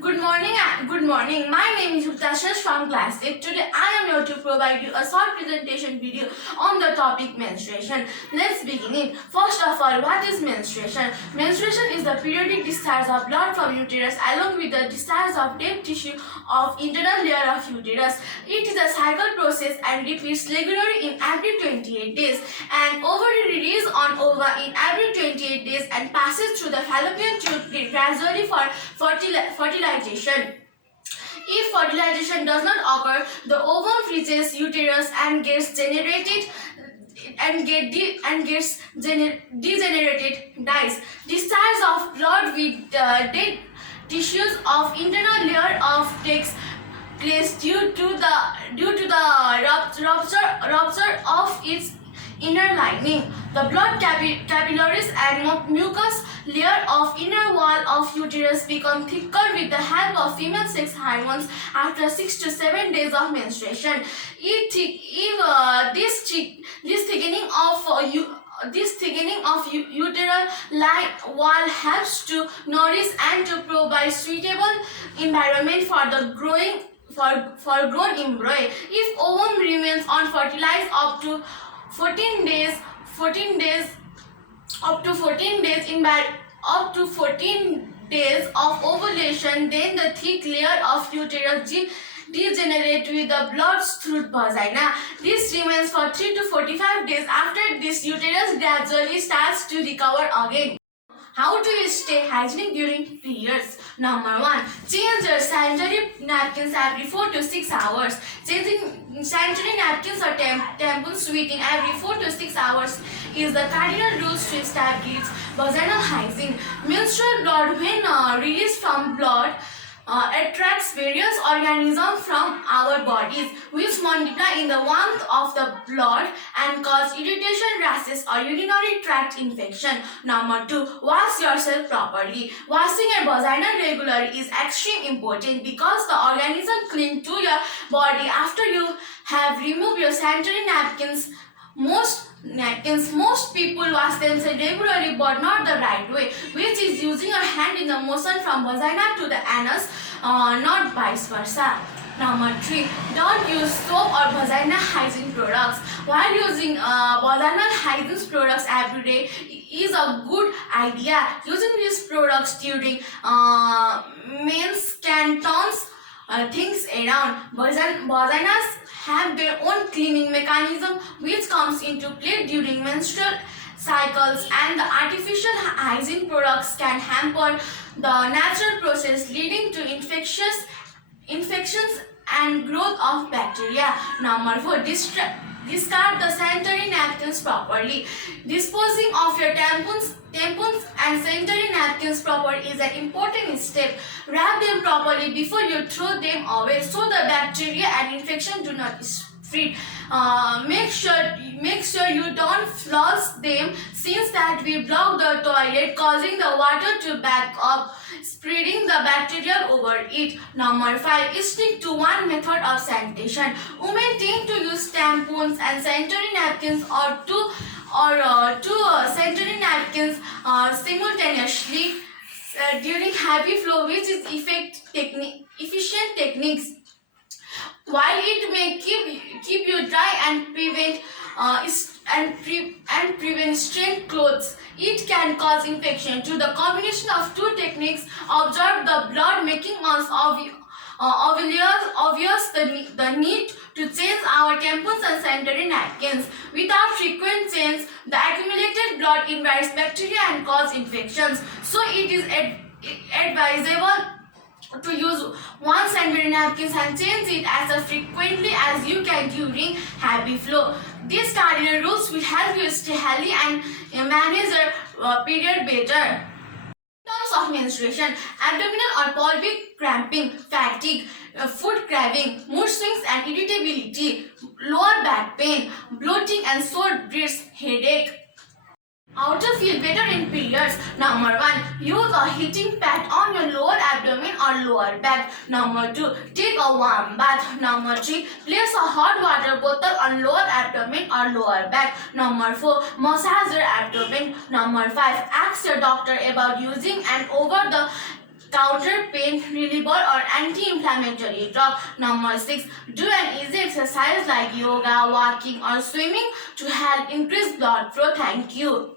Good morning. My name is Yuktashas from class 8. Today I am here to provide you a short presentation video on the topic menstruation. Let's begin it. First of all, what is menstruation? Menstruation is the periodic discharge of blood from uterus along with the discharge of dead tissue of internal layer of uterus. It is a cycle process and repeats regularly in every 28 days. An ovary releases on ova in every 28 days and passes through the fallopian tube gradually for fertilization. If fertilization does not occur, the ovum reaches uterus and gets degenerated, dies. Discharge of blood with dead tissues of internal layer of takes place due to the rupture of its inner lining. The blood capillaries and mucous layer of inner wall of uterus become thicker with the help of female sex hormones after 6 to 7 days of menstruation. This thickening of uterine wall helps to nourish and to provide suitable environment for the growing embryo. If ovum remains unfertilized up to 14 days of ovulation, then the thick layer of uterus degenerate with the blood through vagina. This remains for 3 to 45 days. After this, uterus gradually starts to recover again. How do you stay hygienic during periods? Number 1. Change your sanitary napkins every 4 to 6 hours. Changing sanitary napkins or tampons within every 4 to 6 hours is the cardinal rules to establish vaginal hygiene. Menstrual blood, when released from blood, attracts various organisms from our bodies which multiply in the warmth of the blood and cause irritation, rashes or urinary tract infection. Number 2. Wash yourself properly. Washing your vagina regularly is extremely important because the organism cling to your body after you have removed your sanitary napkins. Most people wash themselves regularly but not the right way, which is using your hand in the motion from vagina to the anus, not vice versa. Number 3. Don't use soap or vagina hygiene products. While using vaginal hygiene products every day is a good idea, using these products during mens can turn things around. Vaginas have their own cleaning mechanism which comes into play during menstrual cycles, and the artificial hygiene products can hamper the natural process leading to infections and growth of bacteria. Number 4. Discard the sanitary napkins properly. Disposing of your tampons and sanitary napkins properly is an important step. Wrap them properly before you throw them away so the bacteria and infection do not spread. Make sure you don't flush them, since that will block the toilet, causing the water to back up, spreading the bacteria over it. Number 5. Stick to one method of sanitation. Women tend to use tampons and sanitary napkins or two sanitary napkins simultaneously during heavy flow, which is efficient techniques. While it may keep you dry and prevent stained clothes, it can cause infection. To the combination of two techniques, observe the blood making us obvious the need to change our tampons and sanitary napkins. Without frequent change, the accumulated blood invites bacteria and cause infections. So it is advisable to use one sanitary napkin and change it as frequently as you can during heavy flow. These cardinal rules will help you stay healthy and manage your period better. Symptoms of menstruation: abdominal or pelvic cramping, fatigue, food craving, mood swings and irritability, lower back pain, bloating and sore breasts, headache. How to feel better in periods? Number 1. Use a heating pad on your lower abdomen or lower back. Number 2. Take a warm bath. Number 3. Place a hot water bottle on lower abdomen or lower back. Number 4. Massage your abdomen. Number 5. Ask your doctor about using an counter pain reliever or anti-inflammatory drug. Number 6. Do an easy exercise like yoga, walking or swimming to help increase blood flow. Thank you.